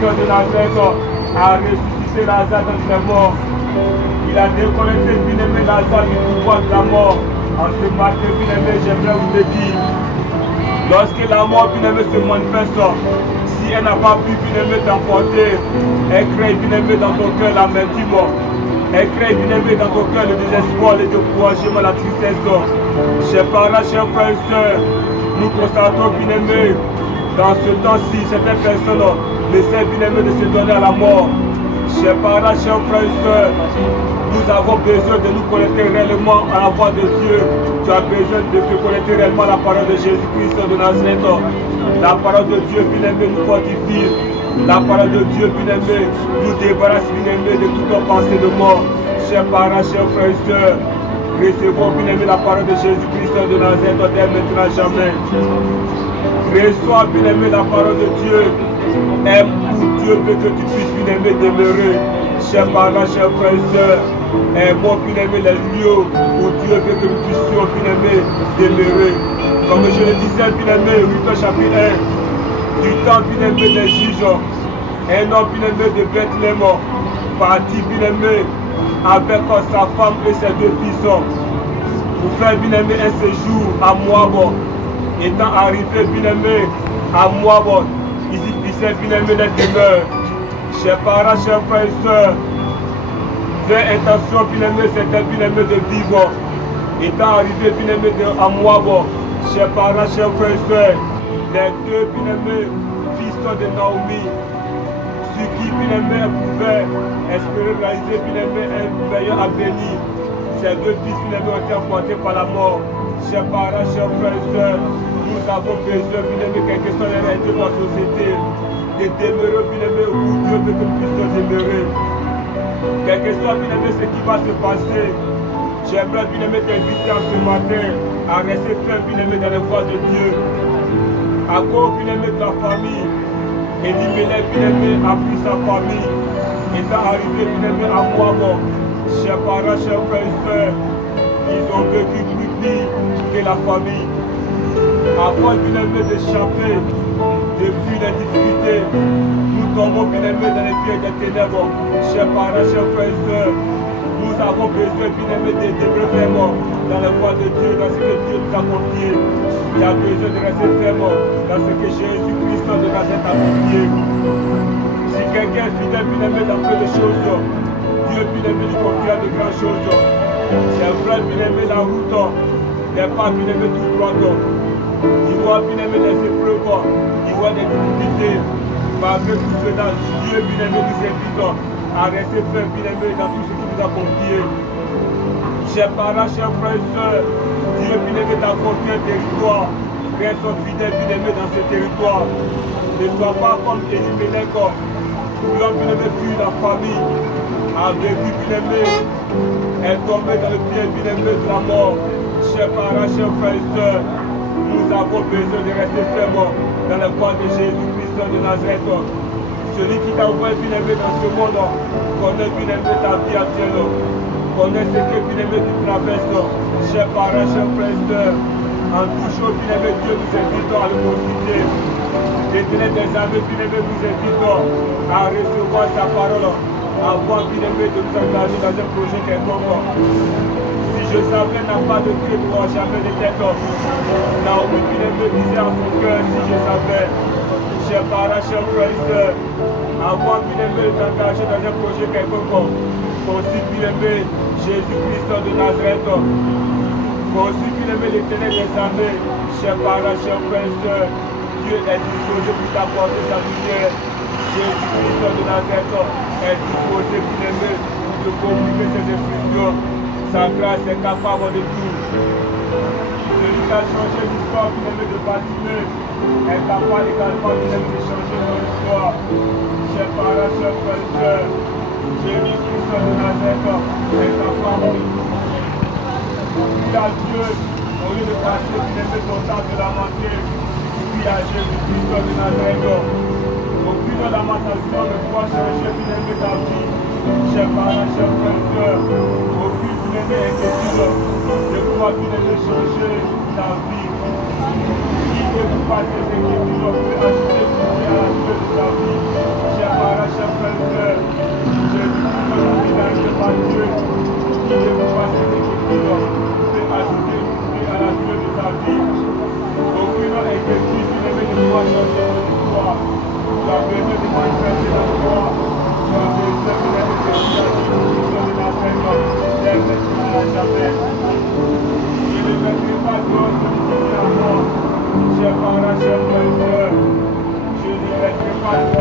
de Nazareth a ressuscité Lazare dans les morts. Il a déconnecté, bien-aimé, Lazare du pouvoir de la mort. En ce matin, bien-aimé, j'aimerais vous le dire. Lorsque la mort, bien-aimé, se manifeste, si elle n'a pas pu, bien-aimé, t'emporter, elle crée, bien-aimé, dans ton cœur l'amertume. Elle crée, bien-aimé, dans ton cœur le désespoir, le découragement, la tristesse. Chers parents, chers frères et sœurs, nous constatons, bien-aimé, dans ce temps-ci, certaines personnes essaient, bien-aimé, de se donner à la mort. Chers parents, chers frères et sœurs, nous avons besoin de nous connecter réellement à la voix de Dieu. Tu as besoin de te connecter réellement à la parole de Jésus-Christ de Nazareth. La parole de Dieu, bien-aimé, nous fortifie. La parole de Dieu, bien-aimé, nous débarrasse, bien-aimé, de toute pensée de mort. Chers parents, chers frères et sœurs, recevons, bien-aimé, la parole de Jésus-Christ de Nazareth dès maintenant jamais. Reçois, bien-aimé, la parole de Dieu. Aime où Dieu veut que tu puisses, bien-aimé, demeurer. Chers parents, chers frères et sœurs, aimons, bien-aimé, les lieux où Dieu veut que nous puissions, bien-aimé, demeurer. Comme je le disais, bien-aimé, Ruth chapitre 1, du temps, bien-aimé, des juges, un homme, bien-aimé, de Bethléem, parti, bien-aimé, avec sa femme et ses deux fils, pour faire, bien-aimé, un séjour à Moab. Étant arrivé, bien-aimé, à Moab, ils y fixaient, bien-aimé, les demeures. Chers parents, chers frères et sœurs, leur intention, bien-aimé, c'était, bien-aimé, de vivre. Étant arrivé, bien-aimé, à Moab, chers parents, chers frères et sœurs, les deux, bien-aimés, fils de Naomi, sur qui, bien-aimé, pouvaient espérer réaliser, bien-aimé, un meilleur avenir. Ces deux fils, bien-aimé, ont été emportés par la mort. Chers parents, chers frères et sœurs, nous avons besoin, bien-aimé, quelle que soit les réalités de la société, de demeurer, bien-aimé, où Dieu veut que nous puissions demeurer. Quel que soit, bien-aimé, ce qui va se passer, j'aimerais, bien-aimé, t'inviter en ce matin à rester ferme, bien-aimé, dans les voies de Dieu. À cause, bien-aimé, de la famille, Elimelech, bien-aimé, a pris sa famille, étant arrivé, bien-aimé, à Moab. Chers parents, chers frères et sœurs, ils ont vécu plus pire que la famille. Avant, bien-aimé, d'échapper, de fuir les difficultés, nous tombons, bien-aimé, dans les pieds des ténèbres. Chers parents, chers frères et sœurs, nous avons besoin, bien-aimé, de demeurer vraiment dans la voie de Dieu, dans ce que Dieu nous a confié. Tu as besoin de rester vraiment dans ce que Jésus-Christ de Nazareth a confié. Si quelqu'un est fidèle, bien-aimé, dans peu de choses, Dieu, bien-aimé, lui confiera de grandes choses. C'est vrai, bien-aimé, la route n'est pas, bien-aimé, tout droit. Il voit, bien-aimé, les épreuves, il voit des difficultés. Malgré tout cela, Dieu, bien-aimé, nous invite à rester ferme, bien-aimé, dans tout ce qu'il nous a confié. Chers parents, chers frères et sœurs, Dieu, bien-aimé, t'a confié un territoire. Reste fidèle, bien-aimé, dans ce territoire. Ne sois pas comme Elimelech, l'homme, bien-aimé, fut la famille. A vécu, bien-aimé, est tombé dans le pied, bien-aimé, de la mort. Chers parents, chers frères et sœurs, nous avons besoin de rester fermes dans la voie de Jésus-Christ de Nazareth. Celui qui t'a envoyé, bien-aimé, dans ce monde, connaît, bien-aimé, ta vie actuelle, connaît ce que, bien-aimé, tu traverses. Chers parents, chers frères et sœurs, en tout chose, bien-aimé, Dieu nous invite à le consulter. L'Éternel des armées, bien-aimé, nous invite à recevoir sa parole, à voir, bien-aimé, de nous engager dans un projet quelconque. Si je savais n'a pas de Dieu pour jamais de tête. Naomi, bien-aimé, disait à son cœur, si je savais, chers parents, chers frères et sœurs, avoir, bien-aimé, d'engager dans un projet quelconque, conçu, bien-aimé, Jésus-Christ de Nazareth, conçu, bien-aimé, l'Éternel des armées, chers parents, chers frères et sœurs, Dieu est disposé pour t'apporter sa lumière. Jésus-Christ de Nazareth est disposé, bien-aimé, pour te communiquer ses instructions. Sa grâce est capable de tout. Celui qui a changé l'histoire, bien-aimé, de Bartimée est capable également, bien-aimé, de changer notre histoire. Chers parents, chers frères et sœurs, Jésus-Christ de Nazareth est capable de tout. Prie à Dieu, au lieu de passer, bien-aimé, ton temps de lamenter, prie à Jésus-Christ de Nazareth. Aucune lamentation ne pourra changer, bien-aimé, ta vie. Chers parents, chers frères et sœurs, aucune, bien-aimé, inquiétude ne pourra, bien-aimé, changer ta vie. Qui ne peut pas tes inquiétudes peut ajouter, bien-aimé, à la vie de ta vie. Chers la besoin de manifester la foi. Ton Dieu, c'est que les étudiants de la personne, c'est maintenant à jamais. Je ne mettrai pas d'autre que la mort. Chers parents, chers frères et sœurs, je ne mettrai pas d'autre